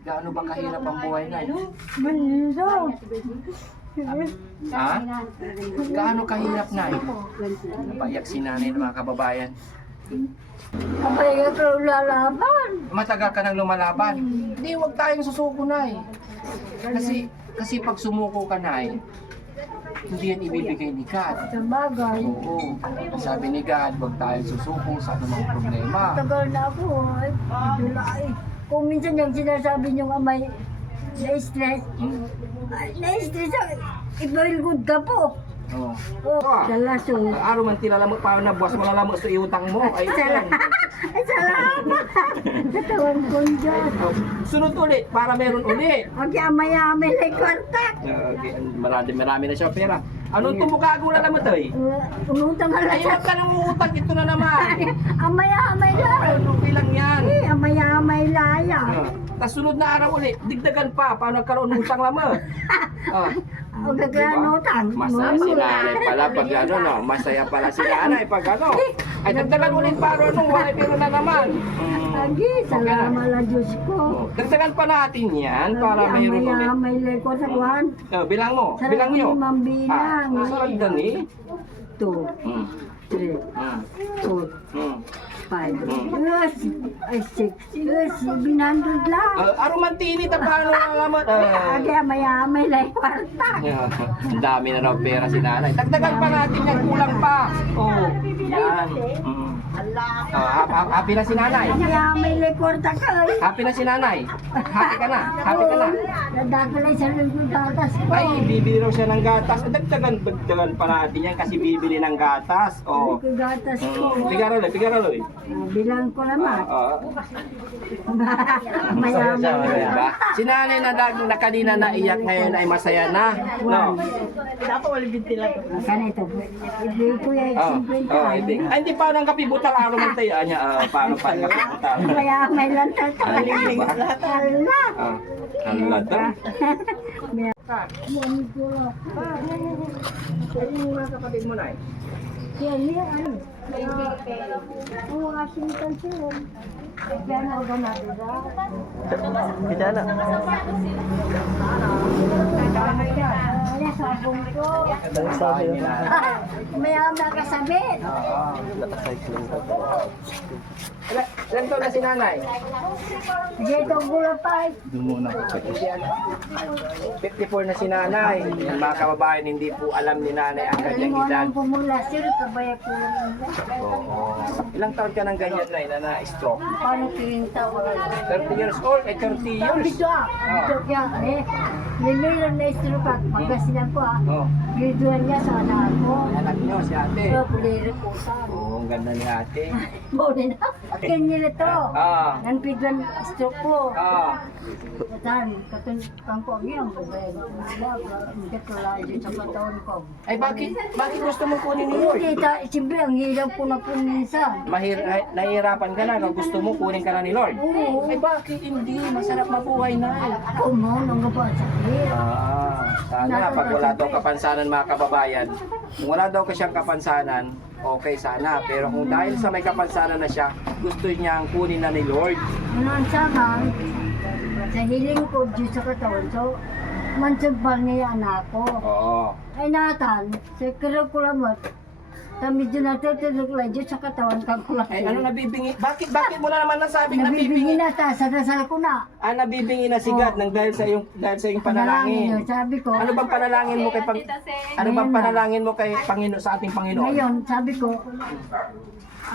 Gaano ba kahirap ang buhay na? Mahirap. Ha? Gaano kahirap na? Napaiyak si nanay ng mga kababayan. Kapag ito lalaban. Matagal ka nang lumalaban. Hindi, huwag tayong susuko na eh. Kasi pag sumuko ka na eh, hindi yan ibibigay ni God. Sa bagay. Oo. Sabi ni God, huwag tayong susuko sa anumang problema. Tagal na ako. Ay, July. Kung minsan yung sinasabi niyong amay na-stress, na-stress ako. I-feel good ka po. Oo. Oh, sa laso. Araw man tinala mo para na buwas mo na lamang sa iutang mo. Ay, yan. Ay, salamat. Katawan ko dyan. Sunod ulit para meron ulit. Okay, amay-amay na kontak. Okay, marami na siya pera. Anong tumukagula naman to eh? Umutang ka lang. Ay, huwag ka nang utang. Ito na naman. Amay-amay lang. Ay, okay lang yan. Eh, amay-amay laya. Tapos sunod na araw ulit, digdagan pa. Paano nagkaroon ng utang naman? O gaganotan. Masaya si nanay pala pag ano, no? Masaya pala si nanay pag ano. Ay, dagdagan ulit para ano, wala pero na naman. Lagi, salamat la Diyos ko. Dagdagan pa natin yan para mayroon ulit. Amay leko sa kuhan. Bilang mo, bilang nyo. Sarap ni Mambilang. Sarap gani. 2, 3, 4, 5, yes, ay 6, yes, 700 lang. Aromantini, paano alamat? Lagi, amay-amay lang kwarta. Ang dami na raw pera si nanay. Dagdagan pa natin yan, kulang pa. Oh, yan. Happy na si nanay. Amay-amay lang kwarta ka. Happy na si nanay. Happy ka na. Happy ka na. Nadakalay sa gatas ko. Ay, bibili raw siya ng gatas. Dagdagan pa natin yan kasi bibili ng gatas. Oh. Gatas ko. Pigaralo eh. Bilang ko naman. Masaya siya, Amay-amay diba? lang. Si nanay na kanina naiyak ngayon ay masaya na. No? Ganito, ibig ko yan, simple Ibig. Ay, hindi pa nang kapibutal araw man tayo. Paano pa ang kapibutal? Amay-amay lang talaga. Ala. Hala to. Yan ko lang. Yung mga kapatid mo na eh. Yan, ano? Ang Washington sir. Yan ang ganado ba? Kita na. Ay, sabong ko. Sabi nila. May nakasabit. Ilan taon na si nanay? Dito ang gulapay. 54 na si nanay. Yung mga kababayan, hindi po alam ni nanay ang kanyang Ano edad. ang pumula sir, kabaya ko lang. Oo. Ilang taon ka nang ganyan na na-stroke? Paano tingin tao? 30 years old? 30 years? Dito kaya, nililang na istrukat. Magkasinan ko Oo. Graduan niya sa anak ko. Anak niyo, si ate. Pero puliri po sa Oo, ang ganda ni ate. Bone na. Akin nila to. Nan biglang stroke ko. Katan, kang ko ang babae. Hindi ko lang dito sa katawan ko. Ay, bakit gusto mo kunin ni Lord? Hindi, siyempre ang hirap ko na po minsan. Nahihirapan ka na, gusto mo kunin ka na ni Lord? Oo. Ay, bakit hindi? Masarap mabuhay na. Kumo, nung ba sakit. Sana pag wala daw kapansanan mga kababayan, kung wala daw siyang kapansanan, okay sana. Pero kung dahil sa may kapansanan na siya, gusto niyang kunin na ni Lord. Ano ang sama, sa hiling ko dito sa katawan, so mansabal niya anak ko. Oo. Ay natan, sa kira ko lamot, sa medyo natutulog lang dito sa katawan kang kulang. Ay, ano nabibingi? Bakit mo na naman nasabing Nabibigin nabibingi? na ta, sa dasal ko na. Nabibingi na si God nang dahil sa iyong panalangin. Yun, sabi ko. Ano bang panalangin mo kay Panginoon sa ating Panginoon? Ngayon, sabi ko,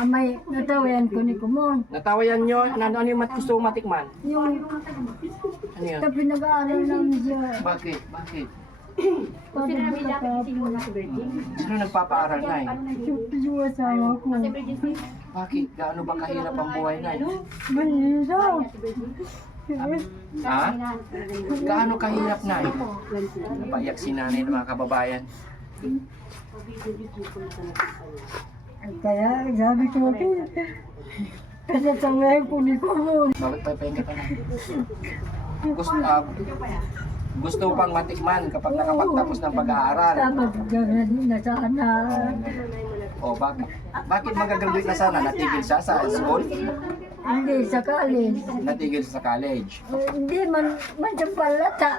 may natawayan ko ni Kumon. Natawayan nyo, ano yung gusto mong matikman? Yung Ano yun? sa pinag-aaral namin siya. Bakit? Pagod ka Sino nagpapaaral na eh? yung asawa ko. Bakit? Gaano ba kahirap ang buhay na eh? Mahirap. Ha? Gaano kahirap na eh? Napaiyak si nanay ng mga kababayan. Kaya sabi ko, kasi sa ngayon ko ni Kumon. Bakit papahinga ka na? Gusto pang matikman kapag nakapagtapos ng pag-aaral. Dapat gano'n na sana. O bakit? Bakit magagraduate na sana? Natigil siya sa school? Hindi, sa college. Natigil sa college. Hindi man sa palata.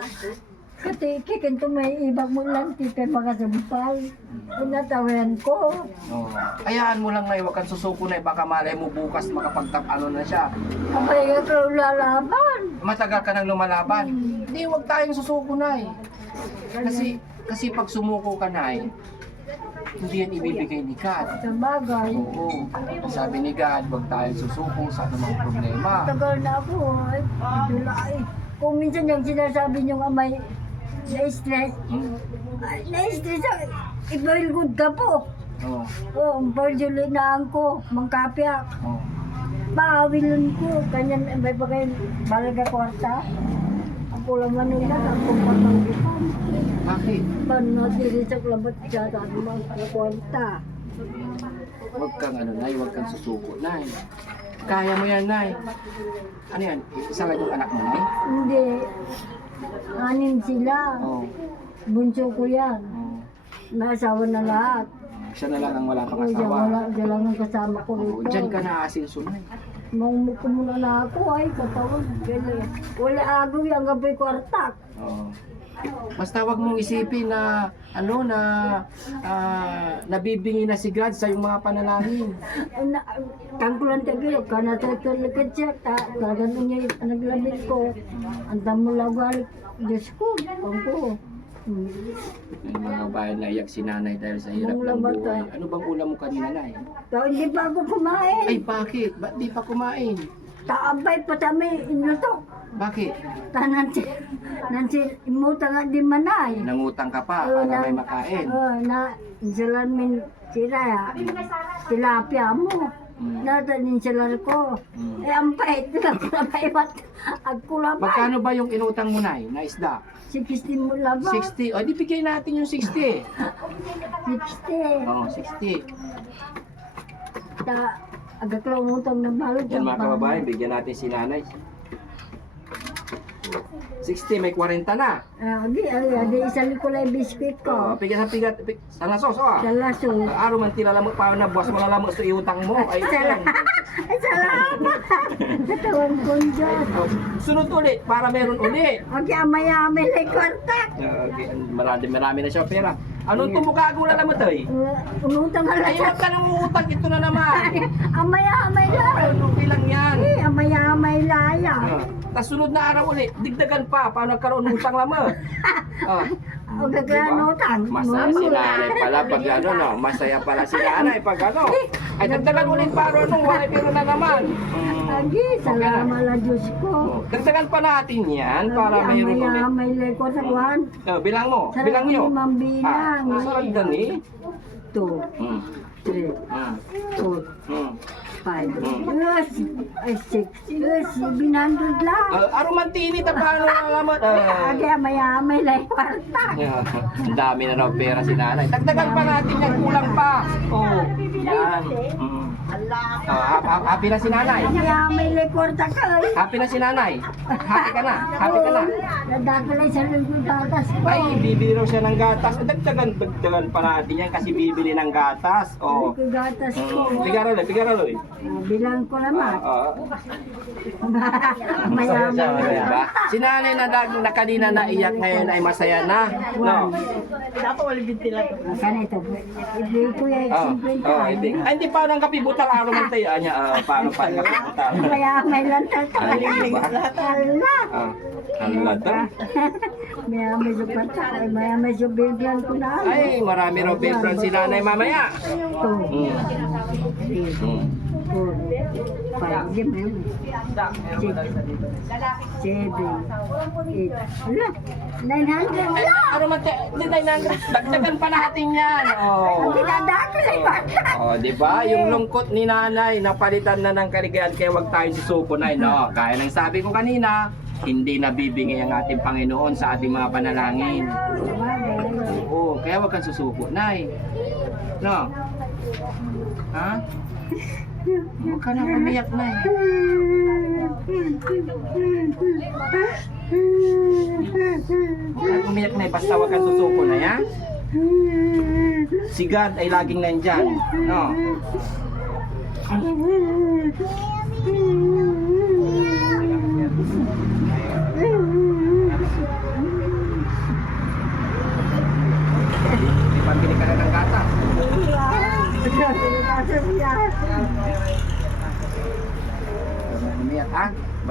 Kasi kikinto may ibang mo lang tipay mga sampal. Natawayan ko. Oh. Hayaan mo lang na huwag kang susuko na baka malay mo bukas makapagtap-ano na siya. Abay ako lalaban. Matagal ka nang lumalaban. Hindi, huwag tayong susuko na Kasi pag sumuko ka na hindi yan ibibigay ni God. Sa bagay. Oo. Sabi ni God, huwag tayong susuko sa anumang problema. Tagal na ako. Ay, dula ay. Kung minsan yung sinasabi niyong amay na-stress. Na-stress ako. I-boil good ka po. Oo. Oo, boil na ko. Mangkapyak. Oo. Paawilon ko. Kanyan, may pa kayo balaga kwarta. Ako lang manila. Ako pagmanggipan. Bakit? Paano natin sa klabat siya sa mga kwarta. Huwag kang Nay, huwag kang susuko, Nay. Kaya mo yan, Nay. Ano yan? Isa lang yung anak mo, Nay? Hindi. Anin sila. Oo. Bunso ko yan. Oo. May asawa na lahat. Siya na lang ang wala pang O, diyan, asawa. diyan lang ang kasama ko Oo, rito. Diyan ka na asinso, Nay. Mangmuk ko muna na ako ay katawan. Ganyan. Wala agaw yung gabay kwartak. Oo. Basta wag mong isipin na nabibingi na si God sa iyong mga panalangin. Tangkulan tayo, kana tutulad siya, talagang niya naglabit ko. Ang damo lagwal, Diyos ko, ko. Yung mga bayan na iyak si nanay dahil sa hirap ng buhay. Ano bang ulam mo kanina, Nay? Hindi pa ako kumain. Ay, bakit? Ba't di pa kumain? Taabay pa kami, inutok. Bakit? Nansi, imuta nga di manay. Nangutang ka pa para may makain. Na, insalamin sila ya. Tilapia mo. Natanin sila ko. Ang pahit nila ko na maibat. Agkulabay. Magkano ba yung inutang mo, Nay, na isda? 60 mo laba. 60. O, di bigay natin yung 60. 60. Oo, 60. Agakalaw mo itong nabalot. Yan mga kababayan, bigyan natin si nanay. 60, may 40 na. Adi, isang ko lang biskuit ko. Pigat. Sa lasos, Sa laso. Araw man tilalamot pa na buwas mo lalamot sa iutang mo. Ay, Ay, salamat! Katawan ko dyan. sunod ulit para meron ulit. Okay, amay-amay lang kwartak. Okay, marami na siya pera. Anong tumukagula na mo to eh? Umutang nga Ay, lang. huwag ka nang utang. Ito na naman. Amay-amay lang. Okay lang yan. Amay-amay laya. Tapos sunod na araw ulit, digdagan pa. Paano nagkaroon ng utang lamang? O gagano utang. Masaya si nanay pala pag ano, no? Masaya pala si nanay pag ano. Ay, dagdagan ulit para nung wala pero na naman. Agi, salamat lang Diyos ko. Dagdagan pa natin yan para mayroon ulit. Amay lang ko sa kuhan. Bilang mo, bilang nyo. Sarap ni Mambilang. Masarap dan eh. 2, 3, 4, 5, 6, 7, 8, lang. Aromantini, paano nalaman? Agi, amay-amay lang kwartak. Ang dami na raw pera si nanay. Dagdagan pa natin yan, kulang pa. Oh, yan. Happy na si nanay. Amay-amay lang kwartak ka. Happy na si nanay. Happy ka na. Happy ka na. Nadakalay sa lingkod tatas ko. Ay, bibili raw siya ng gatas. Dagdagan pa natin yan kasi bibili ng gatas. Oh. Lingkod gatas ko. Pigaralo. Bilang ko naman. Masaya siya, Amay-amay diba? Si nanay na kanina naiyak ngayon ay masaya na. No? Ganito. Ibig ko yung 50. Ay, hindi pa nang kapibutal araw ng tayo. Paano pa ang kapibutal? Amay-amay lang talaga. Hala. Hala daw. May sa kwartak. May sa bigyan ko na. Ay, marami raw befriend si nanay mamaya. 2, 3, 4, 5, 6, 7, 8, 900 lang! Ano man dagdagan pa natin yan. Ang dinadakil ay bata! Di ba? Yung lungkot ni nanay, napalitan na ng kaligayahan kaya wag tayong susuko na, no? Gaya ng sabi ko kanina, hindi nabibigay ang ating Panginoon sa ating mga panalangin. Oo, kaya wag kang susuko, nay. No? Ha? Huwag ka na umiyak, nay. Huwag kang umiyak, nay. Basta wag kang susuko na, ya? Si God ay laging nandyan. No?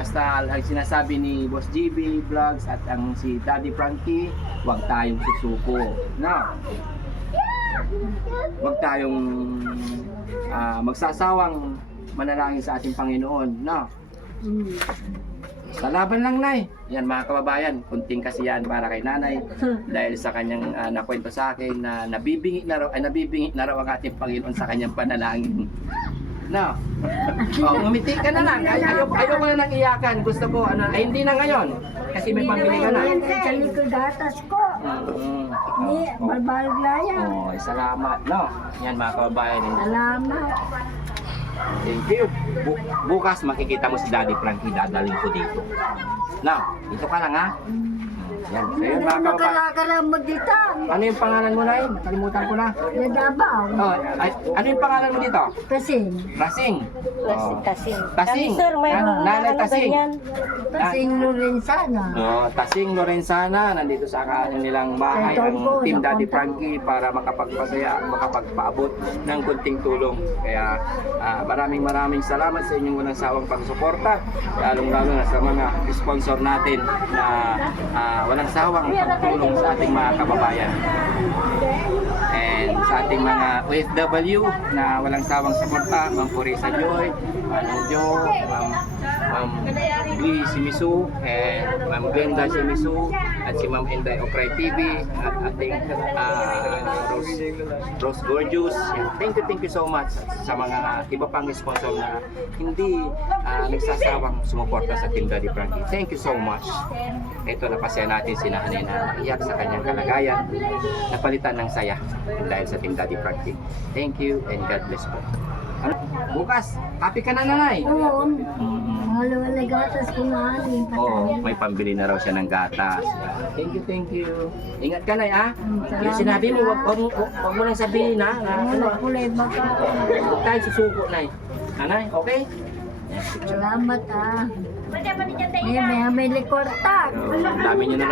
basta ang sinasabi ni Boss GB Vlogs at ang si Daddy Frankie, huwag tayong susuko. No? Huwag tayong magsasawang manalangin sa ating Panginoon. No? Sa laban lang, Nay. Yan mga kababayan, kunting kasiyahan para kay Nanay dahil sa kanyang nakwento sa akin na nabibingi na raw ang ating Panginoon sa kanyang panalangin. No. Ngumiti ka na lang. Ayaw ko na nang iyakan. Gusto ko, hindi na ngayon. Kasi may pambili ka na. Yan sa likod gatas ko. Ni, balbalglaya. Salamat. No. Yan mga kababayan. Salamat. Thank you. Bukas makikita mo si Daddy Frankie, dadalhin ko dito. Now, dito ka lang ha. Yan. So yun mga kababayan. Nakalakaran mo dito. Ano yung pangalan mo, Nay? Nakalimutan ko na. Nadabaw. Ano yung pangalan mo dito? Kasi, Tasing. Tasing. Tasing. Sir, may Nanay Tasing. kasing Lorenzana. Tasing Lorenzana, nandito sa kanilang bahay ang Team Daddy Frankie para makapagpasaya, makapagpaabot ng kunting tulong. Kaya maraming salamat sa inyong walang sawang pagsuporta, lalong-lalo na sa mga sponsor natin na walang sawang pagtulong sa ating mga kababayan. And sa ating mga OFW na walang sawang suporta, Ma'am Purisa Joy, Manong Jo, Ma'am Glee Simisu, and Ma'am Glenda Simisu, at si Ma'am Enday Okray TV, at ating Rose Gorgeous. Thank you so much sa mga iba pang sponsor na hindi nagsasawang sumuporta sa Team Daddy Frankie. Thank you so much. Ito, napasaya natin si nanay na iyak sa kanyang kalagayan, napalitan ng saya dahil sa Team Daddy Frankie. Thank you and God bless po. Bukas, happy ka na, Nanay? Oo. Wala gatas ko na. May pambili na raw siya ng gatas. Thank you. Ingat ka, Nay, ha? Yung sinabi mo, wag mo nang sabihin, ha? Wala kulay baka. Huwag tayo susuko, Nay. Nanay, okay? Salamat ah. May likod tak. Dami niyo na